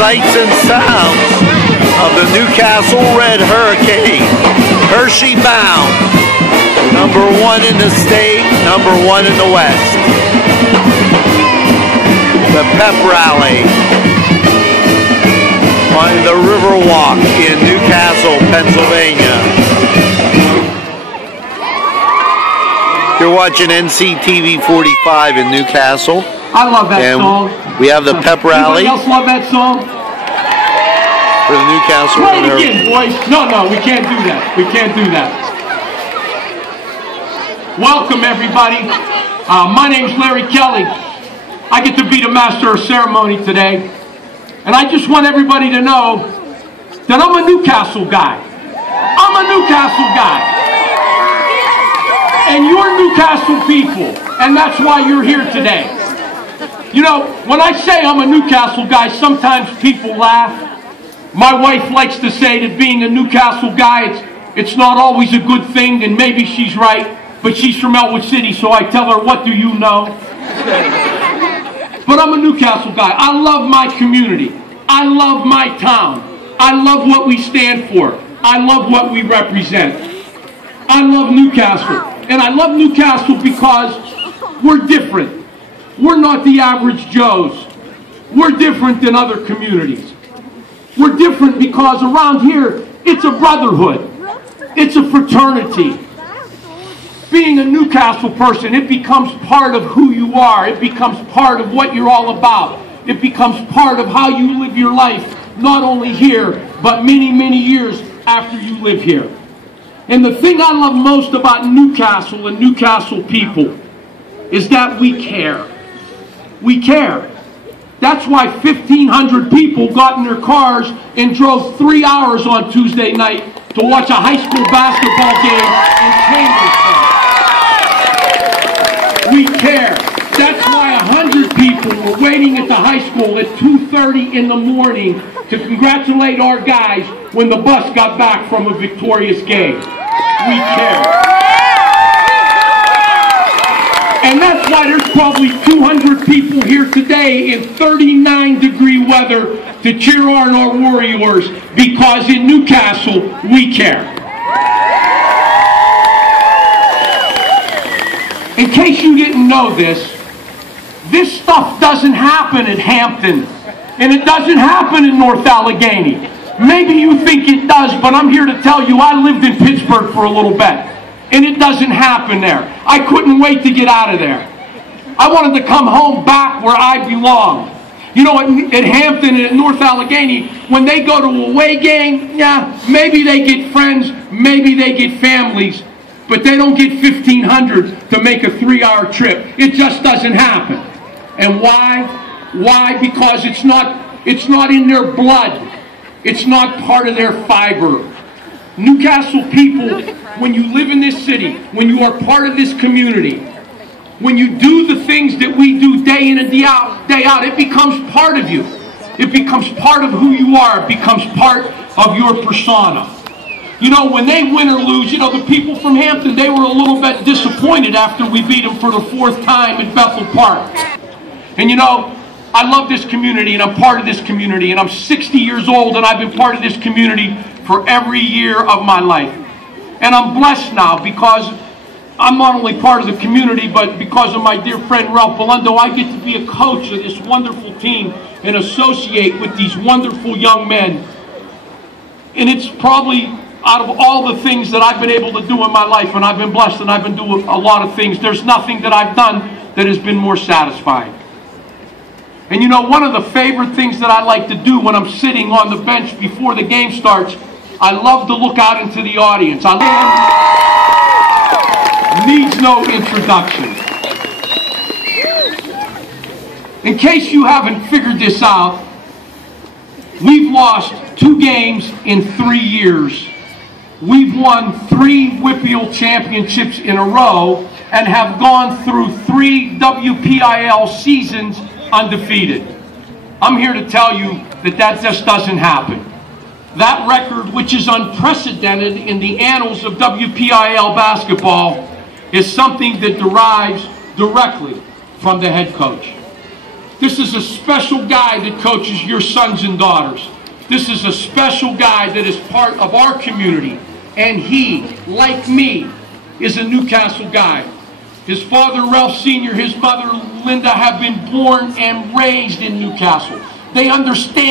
sights and sounds of the Newcastle Red Hurricane. Hershey bound, #1 in the state, #1 in the West. The Pep Rally on the Riverwalk in Newcastle, Pennsylvania. You're watching NCTV 45 in Newcastle. I love that song. We have the Pep Rally. Anybody else love that song? For the Newcastle. Play it again, boys. No, we can't do that. We can't do that. Welcome, everybody. My name's Larry Kelly. I get to be the master of ceremony today. And I just want everybody to know that I'm a Newcastle guy. I'm a Newcastle guy. And you're Newcastle people. And that's why you're here today. You know, when I say I'm a Newcastle guy, sometimes people laugh. My wife likes to say that being a Newcastle guy, it's not always a good thing, and maybe she's right, but she's from Elwood City, so I tell her, what do you know? But I'm a Newcastle guy. I love my community. I love my town. I love what we stand for. I love what we represent. I love Newcastle. And I love Newcastle because we're different. We're not the average Joes. We're different than other communities. We're different because around here, it's a brotherhood. It's a fraternity. Being a Newcastle person, it becomes part of who you are. It becomes part of what you're all about. It becomes part of how you live your life, not only here, but many, many years after you live here. And the thing I love most about Newcastle and Newcastle people is that we care. We care. That's why 1,500 people got in their cars and drove 3 hours on Tuesday night to watch a high school basketball game in Cambridge. We care. That's why 100 people were waiting at the high school at 2:30 in the morning to congratulate our guys when the bus got back from a victorious game. We care. And that's why there's probably 200 people here today in 39-degree weather to cheer on our Warriors, because in Newcastle, we care. In case you didn't know this stuff doesn't happen in Hampton, and it doesn't happen in North Allegheny. Maybe you think it does, but I'm here to tell you I lived in Pittsburgh for a little bit. And it doesn't happen there. I couldn't wait to get out of there. I wanted to come home back where I belong. You know, at Hampton and at North Allegheny, when they go to a away game, yeah, maybe they get friends, maybe they get families, but they don't get 1,500 to make a 3-hour trip. It just doesn't happen. And why? Why? Because it's not in their blood. It's not part of their fiber. Newcastle people, when you live in this city, when you are part of this community, when you do the things that we do day in and day out, it becomes part of you. It becomes part of who you are. It becomes part of your persona. You know, when they win or lose, you know, the people from Hampton, they were a little bit disappointed after we beat them for the 4th time at Bethel Park. And you know, I love this community, and I'm part of this community, and I'm 60 years old, and I've been part of this community for every year of my life. And I'm blessed now because I'm not only part of the community, but because of my dear friend Ralph Belundo, I get to be a coach of this wonderful team and associate with these wonderful young men. And it's probably, out of all the things that I've been able to do in my life, and I've been blessed and I've been doing a lot of things, there's nothing that I've done that has been more satisfying. And you know, one of the favorite things that I like to do when I'm sitting on the bench before the game starts, I love to look out into the audience. Needs no introduction. In case you haven't figured this out, we've lost 2 games in 3 years. We've won 3 WPIAL championships in a row and have gone through 3 WPIAL seasons undefeated. I'm here to tell you that that just doesn't happen. That record, which is unprecedented in the annals of WPIAL basketball, is something that derives directly from the head coach. This is a special guy that coaches your sons and daughters. This is a special guy that is part of our community. And he, like me, is a Newcastle guy. His father, Ralph Sr., his mother, Linda, have been born and raised in Newcastle. They understand